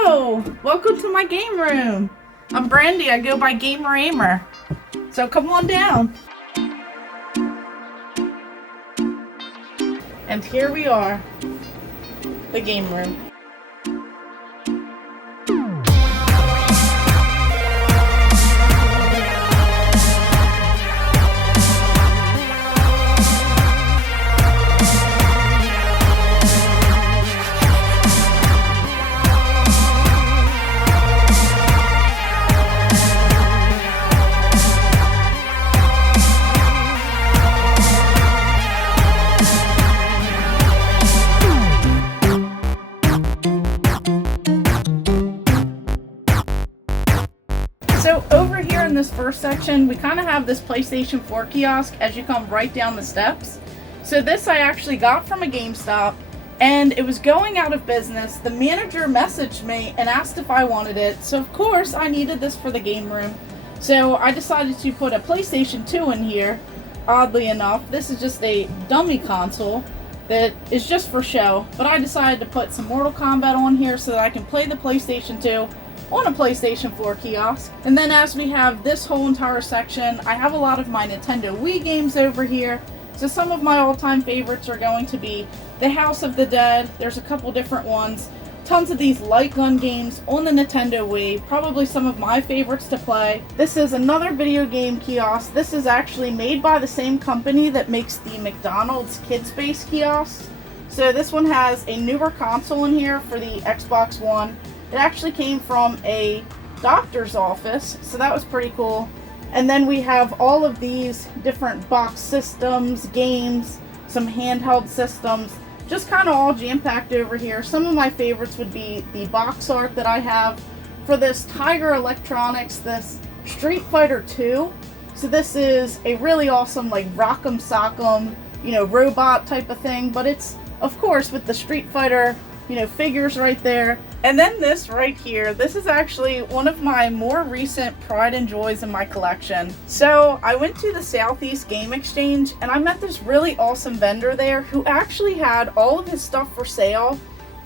Hello! Welcome to my game room. I'm Brandi, I go by Gamer Ahmer. So come on down. And here we are, the game room. So over here in this first section, we kind of have this PlayStation 4 kiosk as you come right down the steps. So this I actually got from a GameStop, and it was going out of business. The manager messaged me and asked if I wanted it, so of course I needed this for the game room. So I decided to put a PlayStation 2 in here. Oddly enough, this is just a dummy console that is just for show, but I decided to put some Mortal Kombat on here so that I can play the PlayStation 2 on a PlayStation 4 kiosk. And then as we have this whole entire section, I have a lot of my Nintendo Wii games over here. So some of my all-time favorites are going to be The House of the Dead. There's a couple different ones. Tons of these light gun games on the Nintendo Wii. Probably some of my favorites to play. This is another video game kiosk. This is actually made by the same company that makes the McDonald's Kids Space kiosk. So this one has a newer console in here for the Xbox One. It actually came from a doctor's office, so that was pretty cool. And then we have all of these different box systems, games, some handheld systems, just kind of all jam-packed over here. Some of my favorites would be the box art that I have for this Tiger Electronics, this Street Fighter 2. So this is a really awesome, like, Rock'em Sock'em, robot type of thing, but it's, of course, with the Street Fighter, figures right there. And then this right here, this is actually one of my more recent pride and joys in my collection. So I went to the Southeast Game Exchange and I met this really awesome vendor there who actually had all of his stuff for sale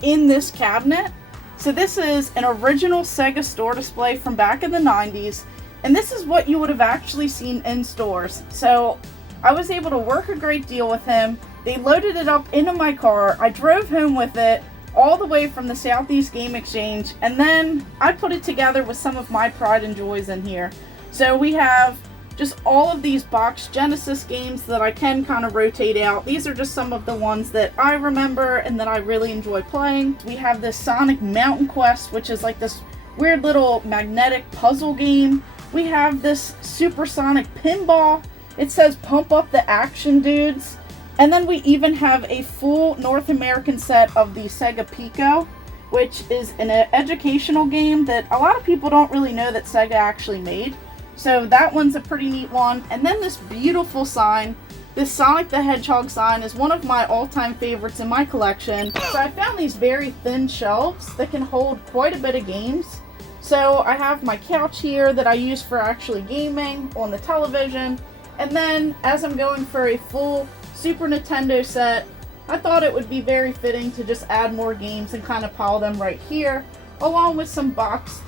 in this cabinet. So this is an original Sega store display from back in the 90s, and this is what you would have actually seen in stores. So I was able to work a great deal with him. They loaded it up into my car. I drove home with it all the way from the Southeast Game Exchange, and then I put it together with some of my pride and joys in here. So we have just all of these boxed Genesis games that I can kind of rotate out. These are just some of the ones that I remember and that I really enjoy playing. We have this Sonic Mountain Quest, which is like this weird little magnetic puzzle game. We have this Supersonic Pinball. It says pump up the action, dudes. And then we even have a full North American set of the Sega Pico, which is an educational game that a lot of people don't really know that Sega actually made. So that one's a pretty neat one. And then this beautiful sign, this Sonic the Hedgehog sign, is one of my all-time favorites in my collection. So I found these very thin shelves that can hold quite a bit of games. So I have my couch here that I use for actually gaming on the television. And then as I'm going for a full Super Nintendo set, I thought it would be very fitting to just add more games and kind of pile them right here, along with some boxed,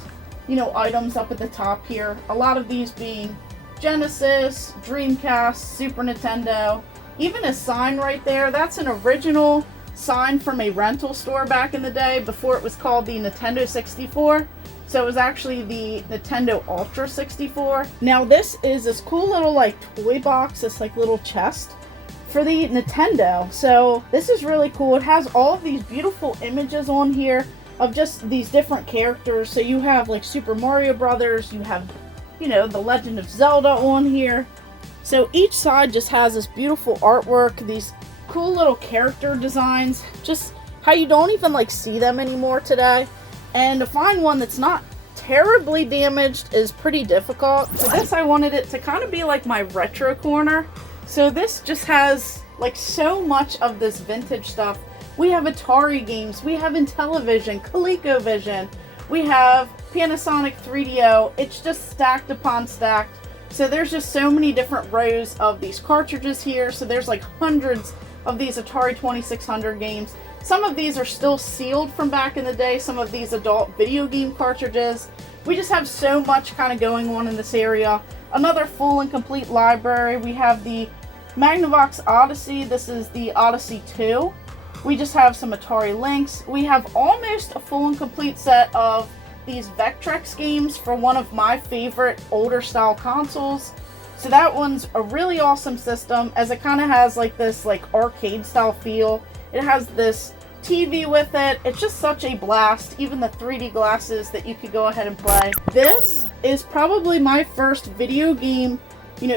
items up at the top here. A lot of these being Genesis, Dreamcast, Super Nintendo, even a sign right there. That's an original sign from a rental store back in the day before it was called the Nintendo 64. So it was actually the Nintendo Ultra 64. Now this is this cool little toy box, this little chest for the Nintendo. So this is really cool. It has all of these beautiful images on here of just these different characters. So you have Super Mario Brothers, you have, The Legend of Zelda on here. So each side just has this beautiful artwork, these cool little character designs, just how you don't even see them anymore today. And to find one that's not terribly damaged is pretty difficult. For this, I wanted it to kind of be like my retro corner. So this just has so much of this vintage stuff. We have Atari games, we have Intellivision, ColecoVision, we have Panasonic 3DO. It's just stacked upon stacked. So there's just so many different rows of these cartridges here. So there's hundreds of these Atari 2600 games. Some of these are still sealed from back in the day, some of these adult video game cartridges. We just have so much kind of going on in this area. Another full and complete library. We have the Magnavox Odyssey. This is the Odyssey 2. We just have some Atari Lynx. We have almost a full and complete set of these Vectrex games for one of my favorite older style consoles. So that one's a really awesome system, as it kind of has like this like arcade style feel. It has this TV with it. It's just such a blast. Even the 3D glasses that you could go ahead and play. This is probably my first video game,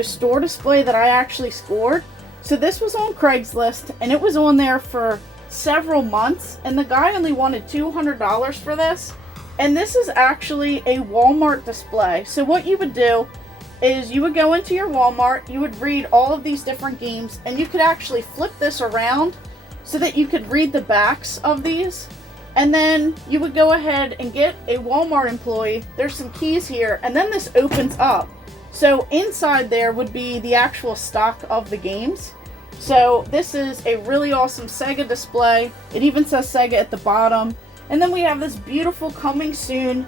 store display that I actually scored. So this was on Craigslist, and it was on there for several months, and the guy only wanted $200 for this. And this is actually a Walmart display. So what you would do is you would go into your Walmart, you would read all of these different games, and you could actually flip this around so that you could read the backs of these. And then you would go ahead and get a Walmart employee. There's some keys here, and then this opens up. So inside there would be the actual stock of the games. So this is a really awesome Sega display. It even says Sega at the bottom. And then we have this beautiful coming soon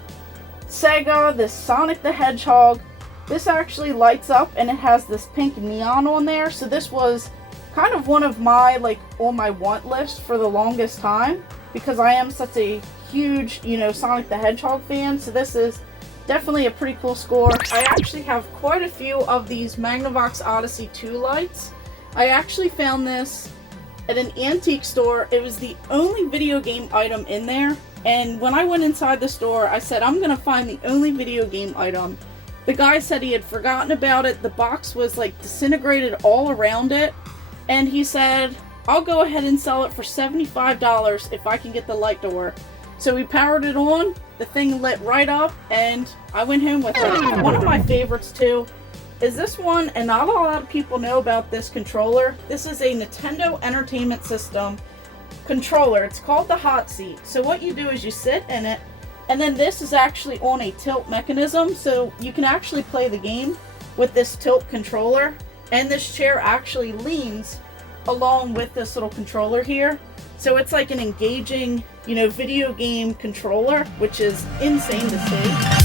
Sega, this Sonic the Hedgehog. This actually lights up, and it has this pink neon on there. So this was kind of one of my, on my want list for the longest time, because I am such a huge, Sonic the Hedgehog fan. So this is definitely a pretty cool score. I actually have quite a few of these Magnavox Odyssey 2 lights. I actually found this at an antique store. It was the only video game item in there. And when I went inside the store, I said, I'm gonna find the only video game item. The guy said he had forgotten about it. The box was disintegrated all around it. And he said, I'll go ahead and sell it for $75 if I can get the light to work. So we powered it on, the thing lit right up, and I went home with it. One of my favorites too is this one, and not a lot of people know about this controller. This is a Nintendo Entertainment System controller. It's called the Hot Seat. So what you do is you sit in it, and then this is actually on a tilt mechanism, so you can actually play the game with this tilt controller. And this chair actually leans along with this little controller here. So it's like an engaging, video game controller, which is insane to see.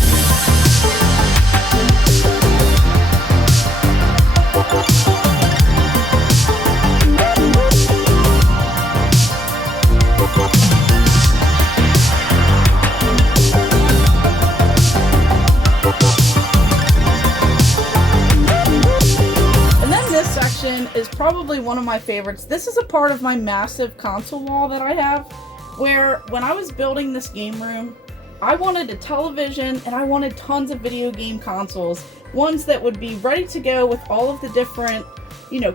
Is probably one of my favorites. This is a part of my massive console wall that I have, where when I was building this game room, I wanted a television and I wanted tons of video game consoles, ones that would be ready to go with all of the different,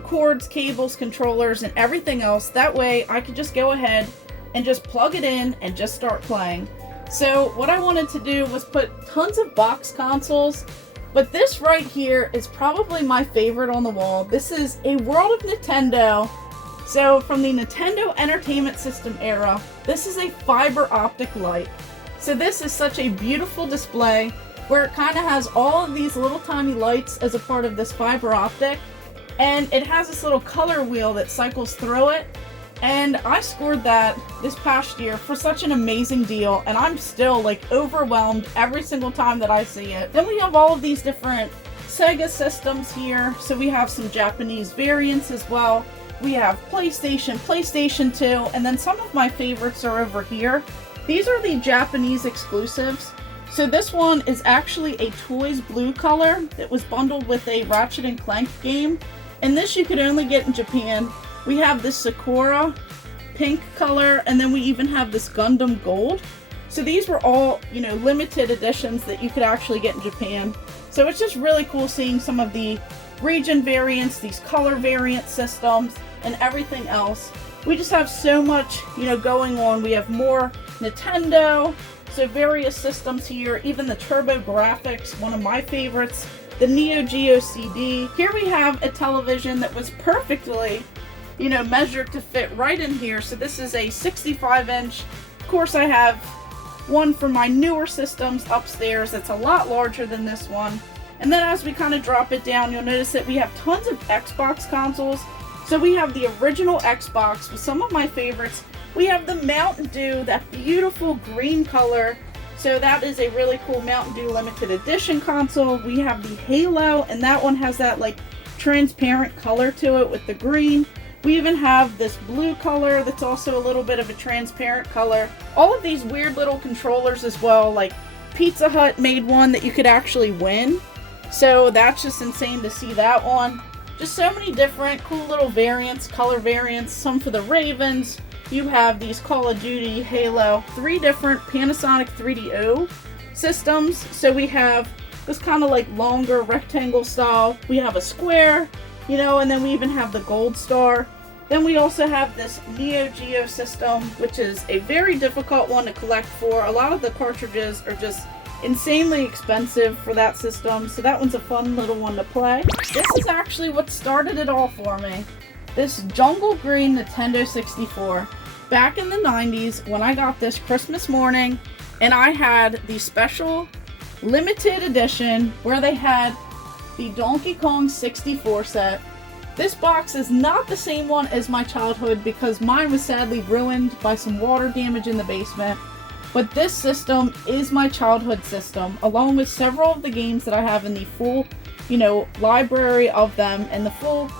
cords, cables, controllers, and everything else. That way I could just go ahead and just plug it in and just start playing. So what I wanted to do was put tons of box consoles. But this right here is probably my favorite on the wall. This is a World of Nintendo. So from the Nintendo Entertainment System era, this is a fiber optic light. So this is such a beautiful display where it kind of has all of these little tiny lights as a part of this fiber optic. And it has this little color wheel that cycles through it. And I scored that this past year for such an amazing deal, and I'm still overwhelmed every single time that I see it. Then we have all of these different Sega systems here. So we have some Japanese variants as well. We have PlayStation, PlayStation 2, and then some of my favorites are over here. These are the Japanese exclusives. So this one is actually a Toys Blue color that was bundled with a Ratchet & Clank game. And this you could only get in Japan. We have this Sakura pink color, and then we even have this Gundam Gold. So these were all, limited editions that you could actually get in Japan. So it's just really cool seeing some of the region variants, these color variant systems, and everything else. We just have so much, going on. We have more Nintendo, so various systems here, even the Turbo Graphics, one of my favorites, the Neo Geo CD. Here we have a television that was perfectly measured to fit right in here. So this is a 65-inch. Of course, I have one for my newer systems upstairs that's a lot larger than this one. And then as we kind of drop it down, you'll notice that we have tons of Xbox consoles. So we have the original Xbox with some of my favorites. We have the Mountain Dew, that beautiful green color. So that is a really cool Mountain Dew limited edition console. We have the Halo, and that one has that like transparent color to it with the green. We even have this blue color that's also a little bit of a transparent color. All of these weird little controllers as well, like Pizza Hut made one that you could actually win. So that's just insane to see that one. Just so many different cool little variants, color variants, some for the Ravens. You have these Call of Duty, Halo, 3 different Panasonic 3DO systems. So we have this kind of like longer rectangle style. We have a square, you know, and then we even have the Gold Star. Then we also have this Neo Geo system, which is a very difficult one to collect for. A lot of the cartridges are just insanely expensive for that system, so that one's a fun little one to play. This is actually what started it all for me. This Jungle Green Nintendo 64. Back in the 90s when I got this Christmas morning, and I had the special limited edition where they had the Donkey Kong 64 set. This box is not the same one as my childhood because mine was sadly ruined by some water damage in the basement. But this system is my childhood system, along with several of the games that I have in the full, you know, library of them and the full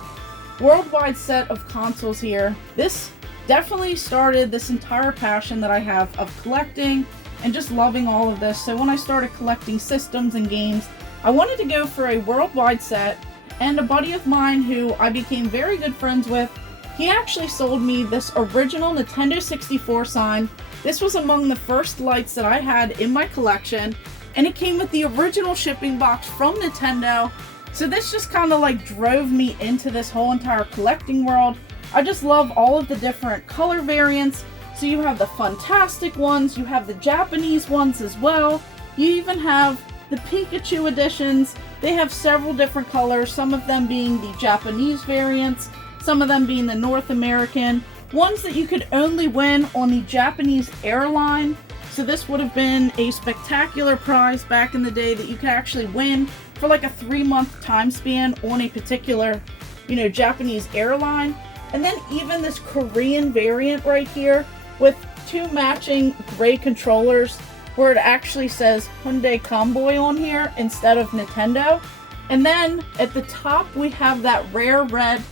worldwide set of consoles here. This definitely started this entire passion that I have of collecting and just loving all of this. So when I started collecting systems and games, I wanted to go for a worldwide set, and a buddy of mine who I became very good friends with, he actually sold me this original Nintendo 64 sign. This was among the first lights that I had in my collection, and it came with the original shipping box from Nintendo. So this just kind of like drove me into this whole entire collecting world. I just love all of the different color variants. So you have the fantastic ones, you have the Japanese ones as well. You even have the Pikachu editions. They have several different colors, some of them being the Japanese variants, some of them being the North American, ones that you could only win on the Japanese airline. So this would have been a spectacular prize back in the day that you could actually win for like a 3-month time span on a particular, you know, Japanese airline. And then even this Korean variant right here with 2 matching gray controllers where it actually says Hyundai Comboy on here instead of Nintendo. And then at the top we have that rare red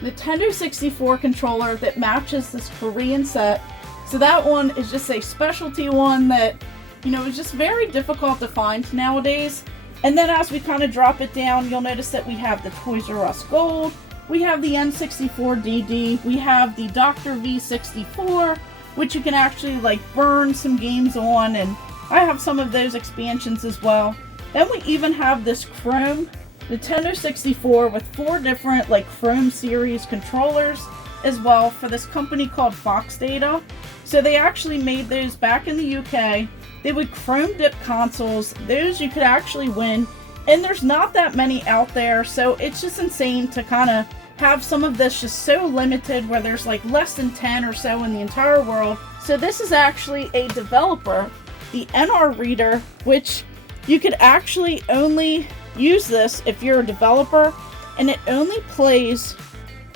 Nintendo 64 controller that matches this Korean set. So that one is just a specialty one that, you know, is just very difficult to find nowadays. And then as we kind of drop it down, you'll notice that we have the Toys R Us Gold, we have the N64DD, we have the Dr. V64, which you can actually like burn some games on, and I have some of those expansions as well. Then we even have this Chrome Nintendo 64 with 4 different like Chrome series controllers as well for this company called Fox Data. So they actually made those back in the UK. They would chrome dip consoles. Those you could actually win, and there's not that many out there, so it's just insane to kind of have some of this just so limited where there's like less than 10 or so in the entire world. So this is actually a developer, the NR Reader, which you could actually only use this if you're a developer, and it only plays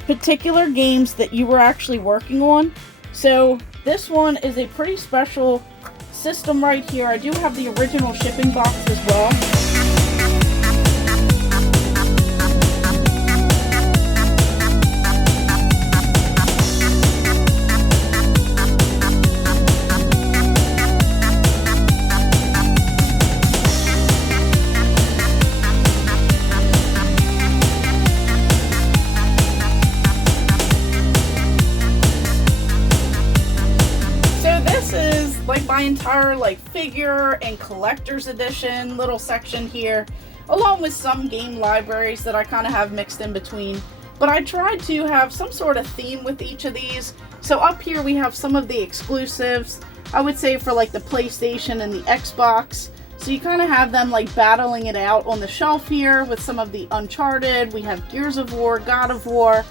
particular games that you were actually working on. So this one is a pretty special system right here. I do have the original shipping box as well. My entire like figure and collector's edition little section here, along with some game libraries that I kind of have mixed in between. But I tried to have some sort of theme with each of these. So up here we have some of the exclusives, I would say, for like the PlayStation and the Xbox. So you kind of have them like battling it out on the shelf here with some of the Uncharted. We have Gears of War, God of War.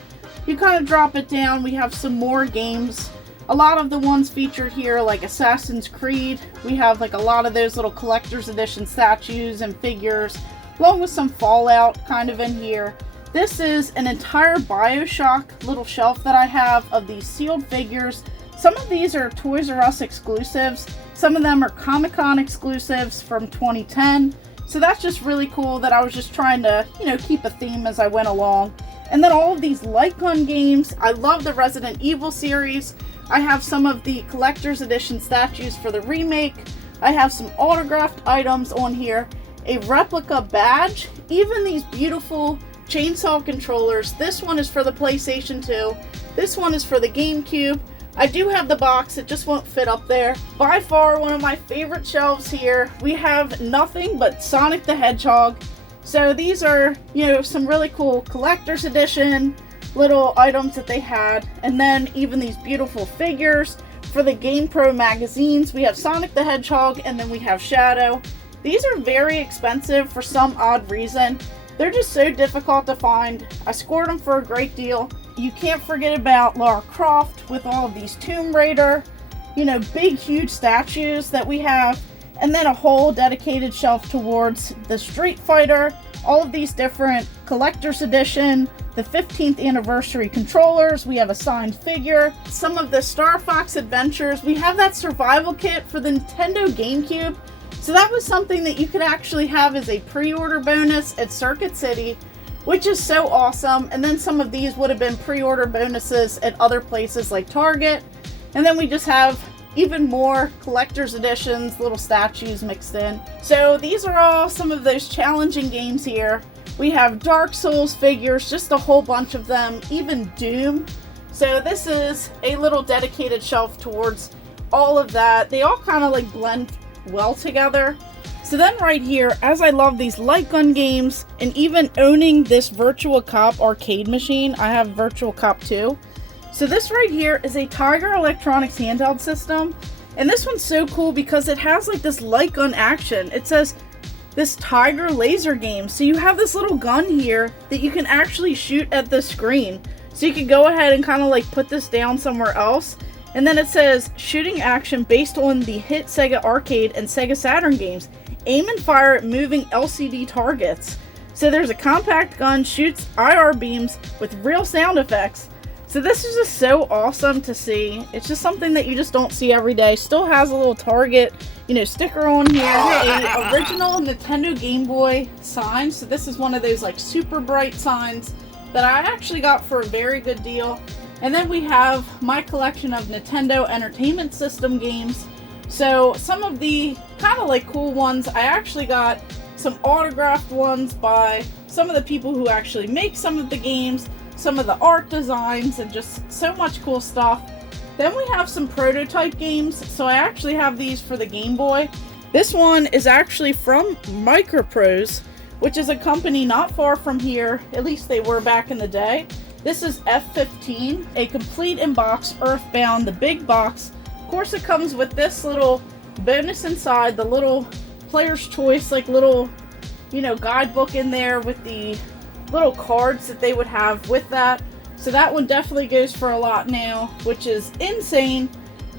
You kind of drop it down, we have some more games. A lot of the ones featured here, like Assassin's Creed, we have like a lot of those little collector's edition statues and figures, along with some Fallout kind of in here. This is an entire BioShock little shelf that I have of these sealed figures Some of these are Toys R Us exclusives. Some of them are Comic-Con exclusives from 2010. So that's just really cool that I was just trying to, keep a theme as I went along. And then all of these light gun games. I love the Resident Evil series. I have some of the collector's edition statues for the remake. I have some autographed items on here. A replica badge. Even these beautiful chainsaw controllers. This one is for the PlayStation 2. This one is for the GameCube. I do have the box, it just won't fit up there. By far one of my favorite shelves here. We have nothing but Sonic the Hedgehog. So these are, some really cool collector's edition little items that they had. And then even these beautiful figures for the GamePro magazines. We have Sonic the Hedgehog and then we have Shadow. These are very expensive for some odd reason. They're just so difficult to find. I scored them for a great deal. You can't forget about Lara Croft with all of these Tomb Raider, big, huge statues that we have. And then a whole dedicated shelf towards the Street Fighter, all of these different collector's edition, the 15th anniversary controllers. We have a signed figure. Some of the Star Fox Adventures. We have that survival kit for the Nintendo GameCube. So that was something that you could actually have as a pre-order bonus at Circuit City, which is so awesome. And then some of these would have been pre-order bonuses at other places like Target. And then we just have even more collector's editions, little statues mixed in. So these are all some of those challenging games here. We have Dark Souls figures, just a whole bunch of them, even Doom. So this is a little dedicated shelf towards all of that. They all kind of like blend well together. So then right here, as I love these light gun games and even owning this Virtual Cop arcade machine, I have Virtual Cop 2. So this right here is a Tiger Electronics handheld system. And this one's so cool because it has like this light gun action. It says this Tiger laser game. So you have this little gun here that you can actually shoot at the screen. So you can go ahead and kind of like put this down somewhere else. And then it says shooting action based on the hit Sega Arcade and Sega Saturn games. Aim and fire at moving LCD targets. So there's a compact gun, shoots IR beams with real sound effects. So this is just so awesome to see. It's just something that you just don't see every day. Still has a little Target, sticker on here. A original Nintendo Game Boy sign. So this is one of those like super bright signs that I actually got for a very good deal. And then we have my collection of Nintendo Entertainment System games. So some of the kind of like cool ones, I actually got some autographed ones by some of the people who actually make some of the games, some of the art designs, and just so much cool stuff. Then we have some prototype games. So I actually have these for the Game Boy. This one is actually from Microprose, which is a company not far from here. At least they were back in the day. This is F15, a complete in-box Earthbound, the big box. Of course, it comes with this little bonus inside, the little player's choice, like little, guidebook in there with the little cards that they would have with that. So that one definitely goes for a lot now, which is insane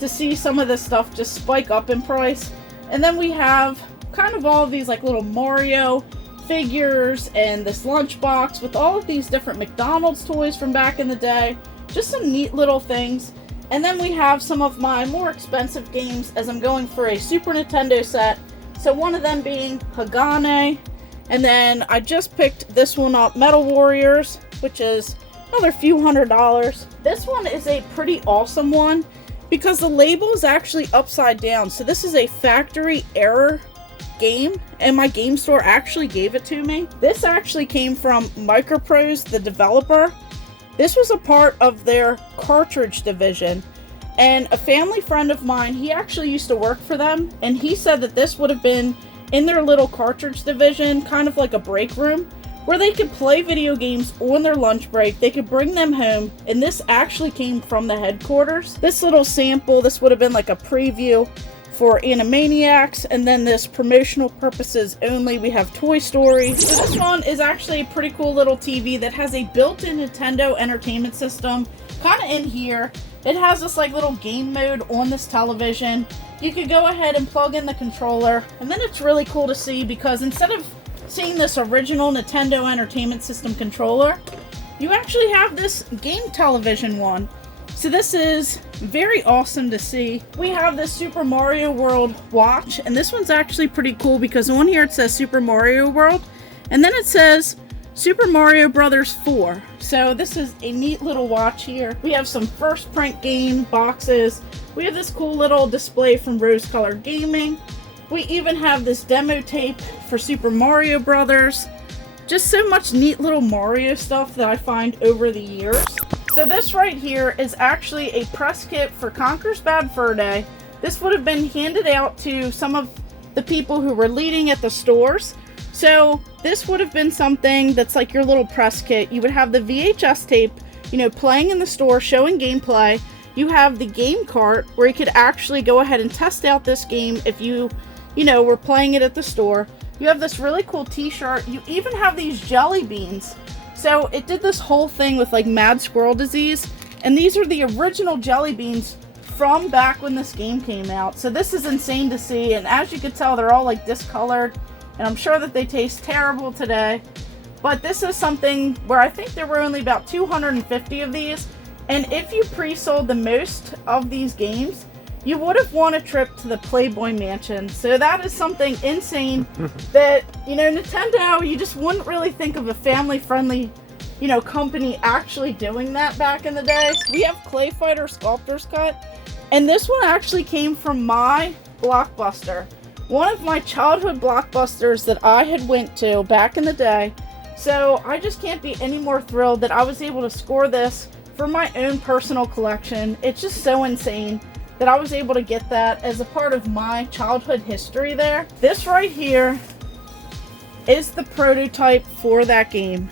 to see some of this stuff just spike up in price. And then we have kind of all of these like little Mario figures and this lunchbox with all of these different McDonald's toys from back in the day. Just some neat little things. And then we have some of my more expensive games as I'm going for a Super Nintendo set. So one of them being Hagane. And then I just picked this one up, Metal Warriors, which is another few $100s. This one is a pretty awesome one because the label is actually upside down. So this is a factory error game, and my game store actually gave it to me. This actually came from Microprose, the developer. This was a part of their cartridge division, and a family friend of mine, he actually used to work for them, and he said that this would have been in their little cartridge division, kind of like a break room, where they could play video games on their lunch break. They could bring them home, and this actually came from the headquarters. This little sample, this would have been like a preview for Animaniacs, and then this promotional purposes only, we have Toy Story. So this one is actually a pretty cool little TV that has a built-in Nintendo Entertainment System kind of in here. It has this like little game mode on this television. You could go ahead and plug in the controller, and then it's really cool to see because instead of seeing this original Nintendo Entertainment System controller, you actually have this game television one. So this is very awesome to see. We have this Super Mario World watch, and this one's actually pretty cool because on here it says Super Mario World, and then it says Super Mario Brothers 4. So this is a neat little watch here. We have some first print game boxes. We have this cool little display from Rose Colored Gaming. We even have this demo tape for Super Mario Brothers. Just so much neat little Mario stuff that I find over the years. So this right here is actually a press kit for Conker's Bad Fur Day. This would have been handed out to some of the people who were leading at the stores. So this would have been something that's like your little press kit. You would have the VHS tape, you know, playing in the store, showing gameplay. You have the game cart where you could actually go ahead and test out this game if you know, were playing it at the store. You have this really cool t-shirt. You even have these jelly beans. So it did this whole thing with like mad squirrel disease, and these are the original jelly beans from back when this game came out. So this is insane to see, and as you can tell, they're all like discolored, and I'm sure that they taste terrible today. But this is something where I think there were only about 250 of these, and if you pre-sold the most of these games, you would have won a trip to the Playboy Mansion. So that is something insane that, you know, Nintendo, you just wouldn't really think of a family-friendly, you know, company actually doing that back in the day. We have Clay Fighter Sculptor's Cut, and this one actually came from my Blockbuster. One of my childhood Blockbusters that I had went to back in the day. So I just can't be any more thrilled that I was able to score this for my own personal collection. It's just so insane that I was able to get that as a part of my childhood history there. This right here is the prototype for that game.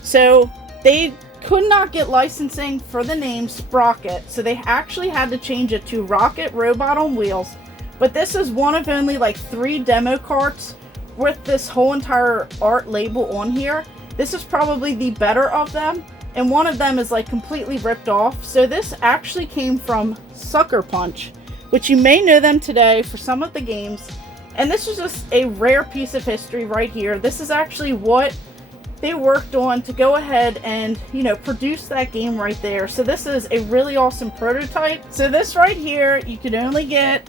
So they could not get licensing for the name Sprocket, so they actually had to change it to Rocket Robot on Wheels. But this is one of only like 3 demo carts with this whole entire art label on here. This is probably the better of them, and one of them is like completely ripped off. So this actually came from Sucker Punch, which you may know them today for some of the games. And this is just a rare piece of history right here. This is actually what they worked on to go ahead and, you know, produce that game right there. So this is a really awesome prototype. So this right here you can only get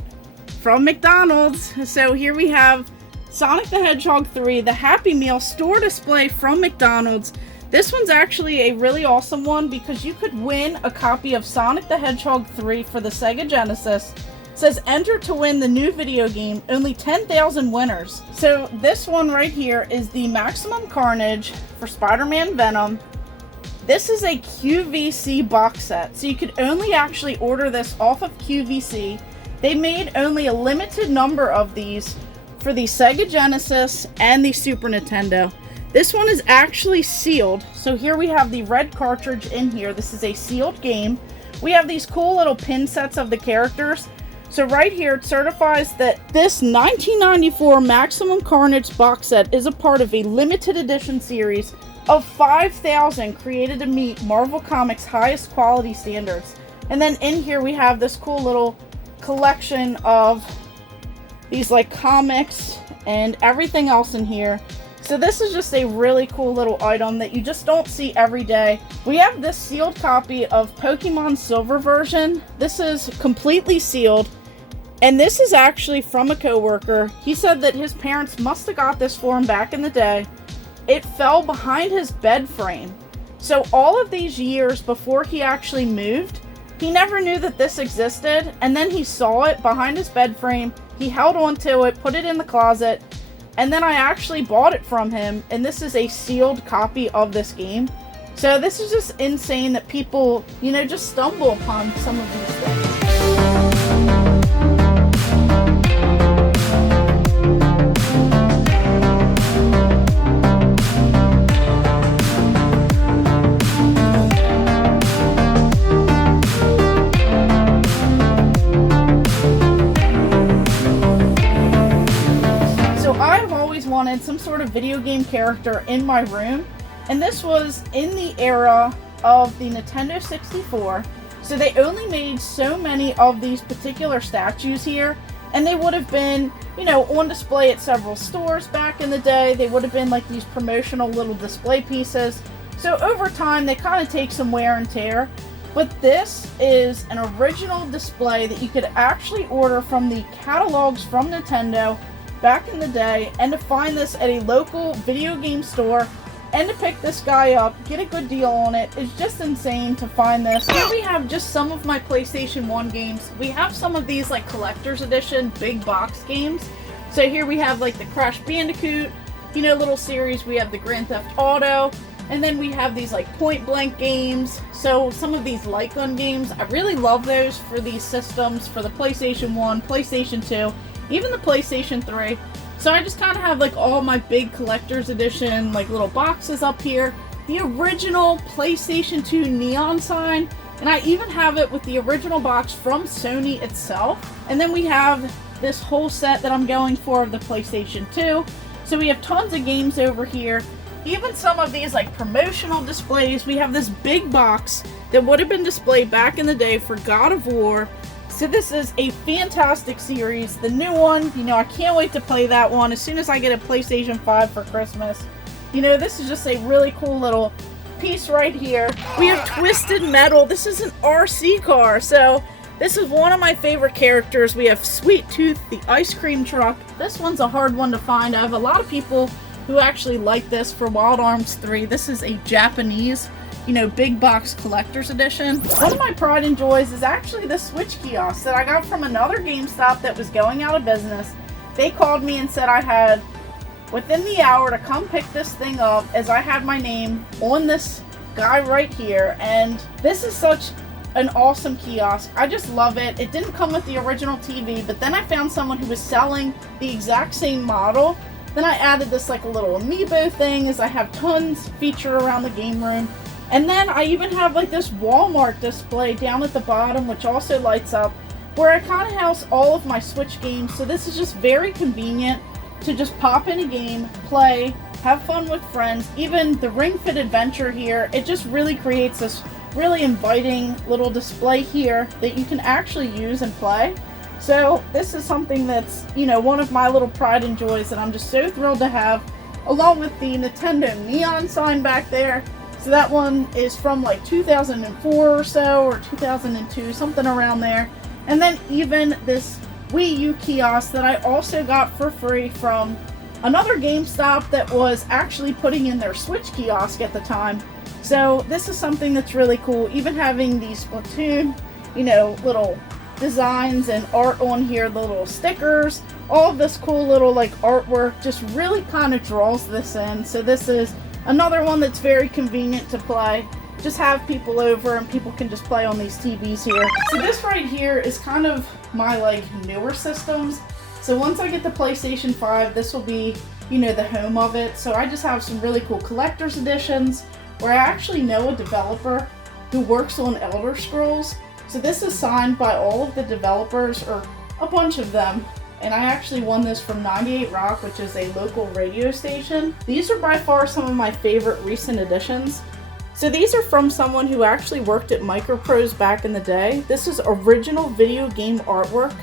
from McDonald's. So here we have Sonic the Hedgehog 3, the Happy Meal store display from McDonald's. This one's actually a really awesome one because you could win a copy of Sonic the Hedgehog 3 for the Sega Genesis. It says enter to win the new video game, only 10,000 winners. So this one right here is the Maximum Carnage for Spider-Man Venom. This is a QVC box set, so you could only actually order this off of QVC. They made only a limited number of these for the Sega Genesis and the Super Nintendo. This one is actually sealed. So here we have the red cartridge in here. This is a sealed game. We have these cool little pin sets of the characters. So right here it certifies that this 1994 Maximum Carnage box set is a part of a limited edition series of 5,000 created to meet Marvel Comics' highest quality standards. And then in here we have this cool little collection of these like comics and everything else in here. So this is just a really cool little item that you just don't see every day. We have this sealed copy of Pokemon Silver version. This is completely sealed, and this is actually from a coworker. He said that his parents must have got this for him back in the day. It fell behind his bed frame. So all of these years before he actually moved, he never knew that this existed, and then he saw it behind his bed frame. He held on to it, put it in the closet, and then I actually bought it from him, and this is a sealed copy of this game. So this is just insane that people, you know, just stumble upon some of these things. Wanted some sort of video game character in my room, and this was in the era of the Nintendo 64, so they only made so many of these particular statues here, and they would have been, you know, on display at several stores back in the day. They would have been like these promotional little display pieces. So over time they kind of take some wear and tear, But this is an original display that you could actually order from the catalogs from Nintendo back in the day, and to find this at a local video game store and to pick this guy up, get a good deal on it, is just insane to find this. Here we have just some of my PlayStation 1 games. We have some of these like collector's edition big box games. So here we have like the Crash Bandicoot, you know, little series. We have the Grand Theft Auto, and then we have these like Point Blank games. So some of these light gun games, I really love those for these systems, for the PlayStation 1, PlayStation 2, even the PlayStation 3. So I just kind of have like all my big collector's edition like little boxes up here. The original PlayStation 2 neon sign, and I even have it with the original box from Sony itself. And then we have this whole set that I'm going for of the PlayStation 2. So we have tons of games over here. Even some of these like promotional displays. We have this big box that would have been displayed back in the day for God of War. So this is a fantastic series. The new one, you know, I can't wait to play that one as soon as I get a PlayStation 5 for Christmas. You know, this is just a really cool little piece right here. We have Twisted Metal. This is an RC car. So this is one of my favorite characters. We have Sweet Tooth, the ice cream truck. This one's a hard one to find. I have a lot of people who actually like this for Wild Arms 3. This is a Japanese, you know, big box collector's edition. One of my pride and joys is actually the Switch kiosk that I got from another GameStop that was going out of business. They called me and said I had within the hour to come pick this thing up, as I had my name on this guy right here. And this is such an awesome kiosk. I just love it. It didn't come with the original TV, but then I found someone who was selling the exact same model. Then I added this like a little amiibo thing, as I have tons featured around the game room. And then I even have like this Walmart display down at the bottom, which also lights up, where I kind of house all of my Switch games. So this is just very convenient to just pop in a game, play, have fun with friends. Even the Ring Fit Adventure here, it just really creates this really inviting little display here that you can actually use and play. So this is something that's, you know, one of my little pride and joys that I'm just so thrilled to have, along with the Nintendo neon sign back there. So that one is from like 2004 or so, or 2002, something around there. And then even this Wii U kiosk that I also got for free from another GameStop that was actually putting in their Switch kiosk at the time. So this is something that's really cool. Even having these Splatoon, you know, little designs and art on here, the little stickers, all of this cool little like artwork just really kind of draws this in. So this is another one that's very convenient to play. Just have people over and people can just play on these TVs here. So this right here is kind of my like newer systems. So once I get the PlayStation 5, this will be, you know, the home of it. So I just have some really cool collector's editions where I actually know a developer who works on Elder Scrolls. So this is signed by all of the developers, or a bunch of them. And I actually won this from 98 Rock, which is a local radio station. These are by far some of my favorite recent editions. So these are from someone who actually worked at Microprose back in the day. This is original video game artwork.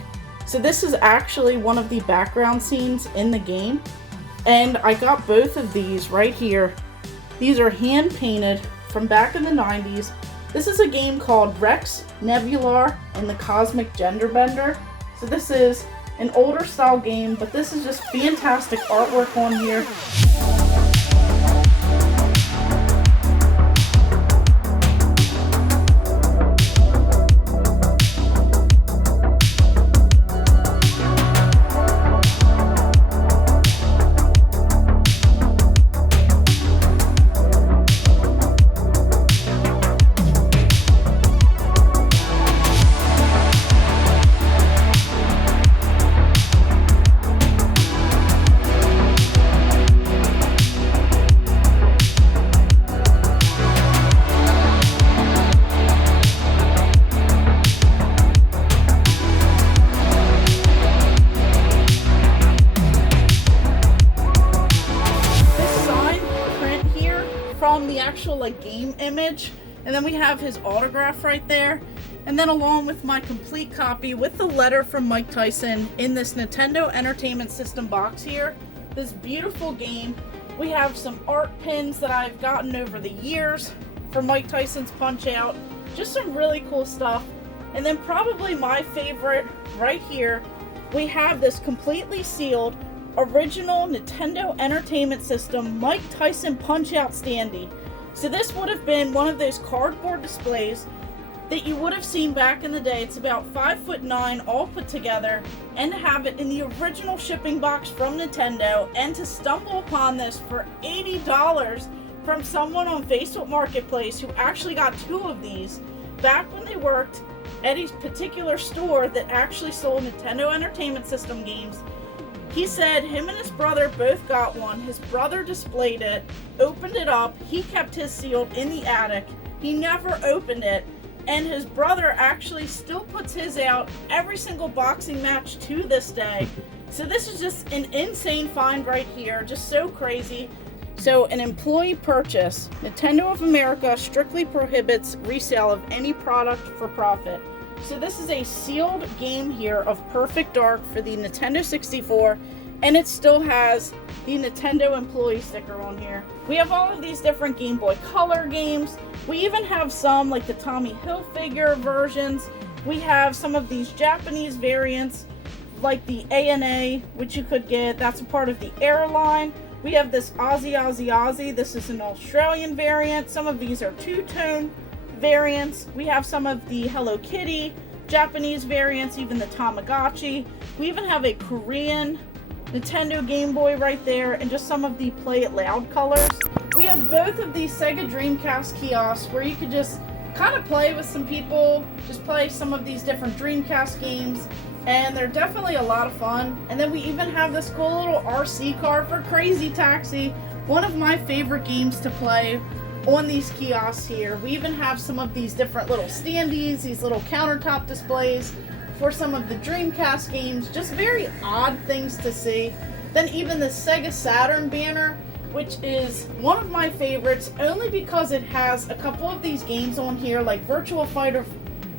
So this is actually one of the background scenes in the game. And I got both of these right here. These are hand painted from back in the 90s. This is a game called Rex, Nebular, and the Cosmic Gender Bender. So this is an older style game, but this is just fantastic artwork on here. The actual like game image, and then we have his autograph right there, and then along with my complete copy with the letter from Mike Tyson in this Nintendo Entertainment System box here. This beautiful game. We have some art pins that I've gotten over the years for Mike Tyson's Punch Out, Just some really cool stuff. And then probably my favorite right here, we have this completely sealed original Nintendo Entertainment System Mike Tyson Punch-Out standee. So this would have been one of those cardboard displays that you would have seen back in the day. It's about 5'9", all put together, and to have it in the original shipping box from Nintendo, and to stumble upon this for $80 from someone on Facebook Marketplace who actually got 2 of these back when they worked at a particular store that actually sold Nintendo Entertainment System games. He said him and his brother both got one. His brother displayed it, opened it up. He kept his sealed in the attic. He never opened it. And his brother actually still puts his out every single boxing match to this day. So this is just an insane find right here. Just so crazy. So an employee purchase. Nintendo of America strictly prohibits resale of any product for profit. So this is a sealed game here of Perfect Dark for the Nintendo 64, and it still has the Nintendo employee sticker on here. We have all of these different Game Boy Color games. We even have some like the Tommy Hilfiger versions. We have some of these Japanese variants like the ANA, which you could get. That's a part of the airline. We have this Aussie. This is an Australian variant. Some of these are two-tone variants. We have some of the Hello Kitty Japanese variants, even the Tamagotchi. We even have a Korean Nintendo Game Boy right there, and just some of the Play It Loud colors. We have both of these Sega Dreamcast kiosks where you could just kind of play with some people, just play some of these different Dreamcast games, and they're definitely a lot of fun. And then we even have this cool little RC car for Crazy Taxi, one of my favorite games to play on these kiosks here. We even have some of these different little standees, these little countertop displays for some of the Dreamcast games. Just very odd things to see. Then even the Sega Saturn banner, which is one of my favorites only because it has a couple of these games on here like Virtua Fighter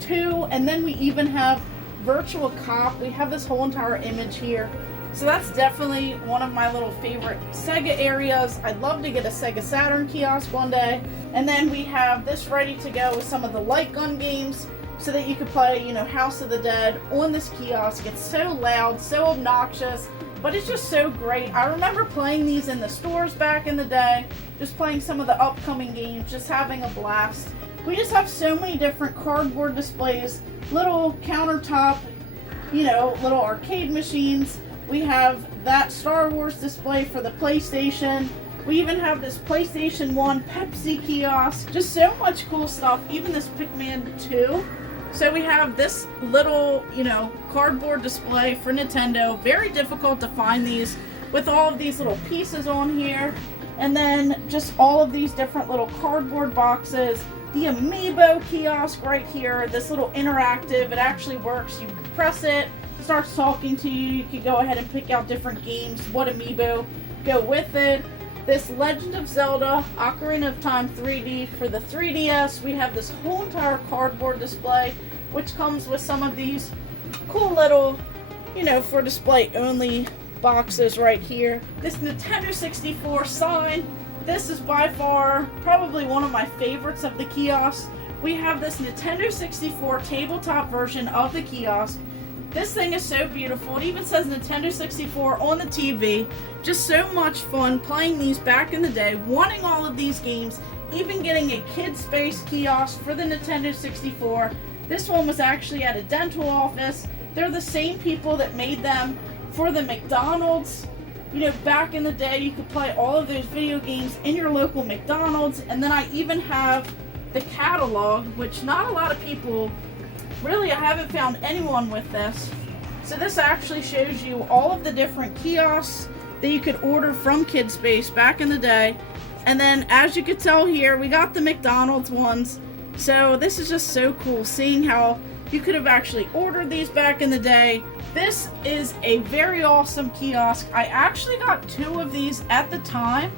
2, and then we even have Virtua Cop. We have this whole entire image here. So that's definitely one of my little favorite Sega areas. I'd love to get a Sega Saturn kiosk one day. And then we have this ready to go with some of the light gun games so that you could play, you know, House of the Dead on this kiosk. It's so loud, so obnoxious, but it's just so great. I remember playing these in the stores back in the day, just playing some of the upcoming games, just having a blast. We just have so many different cardboard displays, little countertop, you know, little arcade machines. We have that Star Wars display for the PlayStation. We even have this PlayStation 1 Pepsi kiosk. Just so much cool stuff. Even this Pikmin 2. So we have this little, you know, cardboard display for Nintendo. Very difficult to find these with all of these little pieces on here. And then just all of these different little cardboard boxes. The Amiibo kiosk right here. This little interactive. It actually works. You press it, starts talking to you. You can go ahead and pick out different games, what amiibo go with it. This Legend of Zelda Ocarina of Time 3D for the 3DS. We have this whole entire cardboard display, which comes with some of these cool little, you know, for display only boxes right here. This Nintendo 64 sign. This is by far probably one of my favorites of the kiosk. We have this Nintendo 64 tabletop version of the kiosk. This thing is so beautiful. It even says Nintendo 64 on the TV. Just so much fun playing these back in the day, wanting all of these games, even getting a kid space kiosk for the Nintendo 64. This one was actually at a dental office. They're the same people that made them for the McDonald's. You know, back in the day, you could play all of those video games in your local McDonald's. And then I even have the catalog, which not a lot of people, really, I haven't found anyone with this. So this actually shows you all of the different kiosks that you could order from KidSpace back in the day. And then, as you could tell here, we got the McDonald's ones. So this is just so cool, seeing how you could have actually ordered these back in the day. This is a very awesome kiosk. I actually got 2 of these at the time,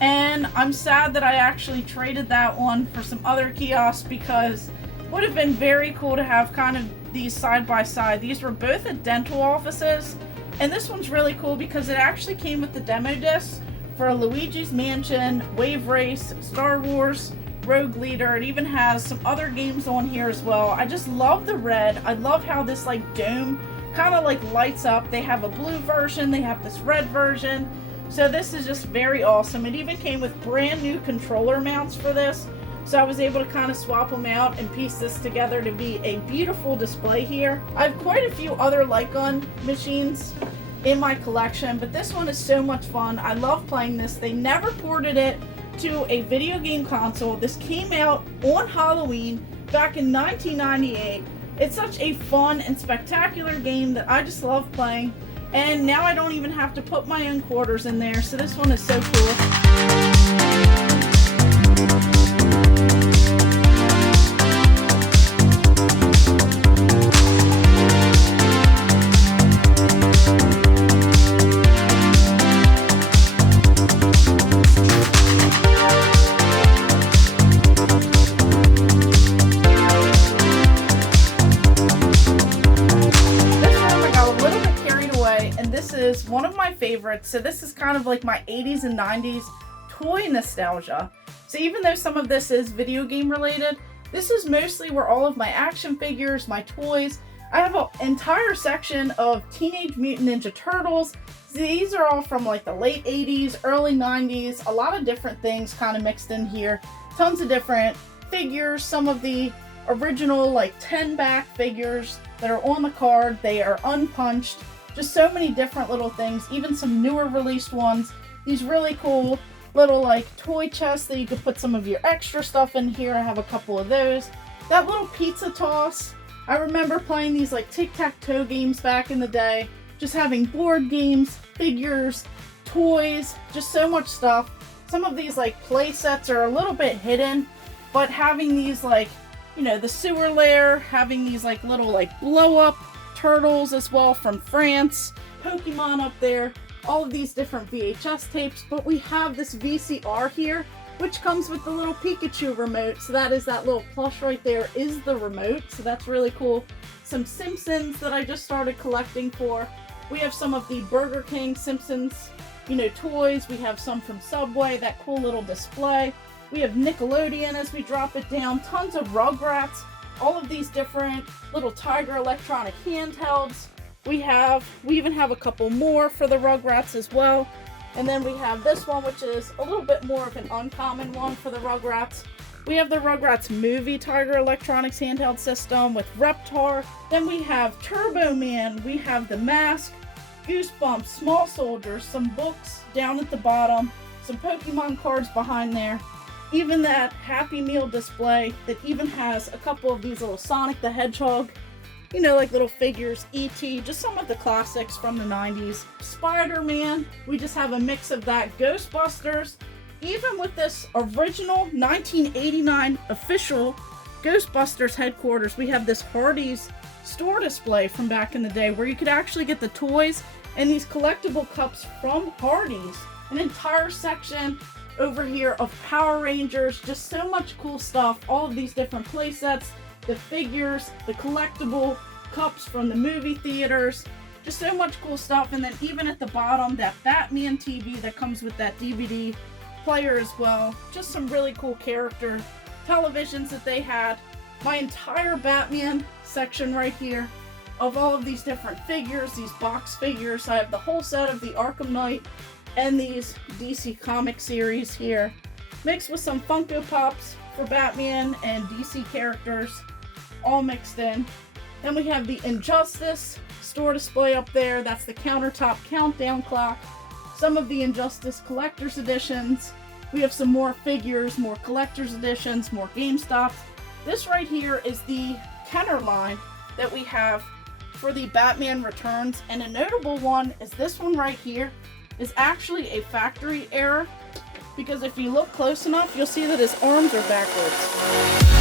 and I'm sad that I actually traded that one for some other kiosks because it would have been very cool to have kind of these side by side. These were both at dental offices, and this one's really cool because it actually came with the demo disc for Luigi's Mansion, Wave Race, Star Wars, Rogue Leader. It even has some other games on here as well. I just love the red. I love how this like dome kind of like lights up. They have a blue version, they have this red version. So this is just very awesome. It even came with brand new controller mounts for this. So I was able to kind of swap them out and piece this together to be a beautiful display here. I have quite a few other light gun machines in my collection, but this one is so much fun. I love playing this. They never ported it to a video game console. This came out on Halloween back in 1998. It's such a fun and spectacular game that I just love playing. And now I don't even have to put my own quarters in there, so this one is so cool. Is one of my favorites. So this is kind of like my 80s and 90s toy nostalgia. So even though some of this is video game related, this is mostly where all of my action figures, my toys. I have an entire section of Teenage Mutant Ninja Turtles. These are all from like the late 80s, early 90s, a lot of different things kind of mixed in here. Tons of different figures, some of the original like 10 back figures that are on the card. They are unpunched. Just so many different little things, even some newer released ones. These really cool little like toy chests that you could put some of your extra stuff in here. I have a couple of those. That little pizza toss. I remember playing these like tic-tac-toe games back in the day. Just having board games, figures, toys, just so much stuff. Some of these like play sets are a little bit hidden, but having these like, you know, the sewer lair, having these like little like blow up turtles as well from France, Pokemon up there, all of these different VHS tapes, but we have this VCR here, which comes with the little Pikachu remote. So that is that little plush right there is the remote. So that's really cool. Some Simpsons that I just started collecting for. We have some of the Burger King Simpsons, you know, toys. We have some from Subway, that cool little display. We have Nickelodeon as we drop it down. Tons of Rugrats. All of these different little Tiger electronic handhelds. We even have a couple more for the Rugrats as well. And then we have this one, which is a little bit more of an uncommon one for the Rugrats. We have the Rugrats movie Tiger Electronics handheld system with Reptar. Then we have Turbo Man. We have The Mask, Goosebumps, Small Soldiers, some books down at the bottom, some Pokemon cards behind there. Even that Happy Meal display that even has a couple of these little Sonic the Hedgehog, you know, like little figures, E.T., just some of the classics from the 90s. Spider-Man, we just have a mix of that. Ghostbusters, even with this original 1989 official Ghostbusters headquarters, we have this Hardee's store display from back in the day where you could actually get the toys and these collectible cups from Hardee's. An entire section over here of Power Rangers, just so much cool stuff. All of these different play sets, the figures, the collectible cups from the movie theaters, just so much cool stuff. And then even at the bottom, that Batman TV that comes with that DVD player as well. Just some really cool character televisions that they had. My entire Batman section right here of all of these different figures, these box figures. I have the whole set of the Arkham Knight and these DC comic series here, mixed with some Funko Pops for Batman and DC characters, all mixed in. Then we have the Injustice store display up there. That's the countertop countdown clock. Some of the Injustice collector's editions. We have some more figures, more collector's editions, more GameStops. This right here is the Kenner line that we have for the Batman Returns. And a notable one is this one right here is actually a factory error, because if you look close enough, you'll see that his arms are backwards.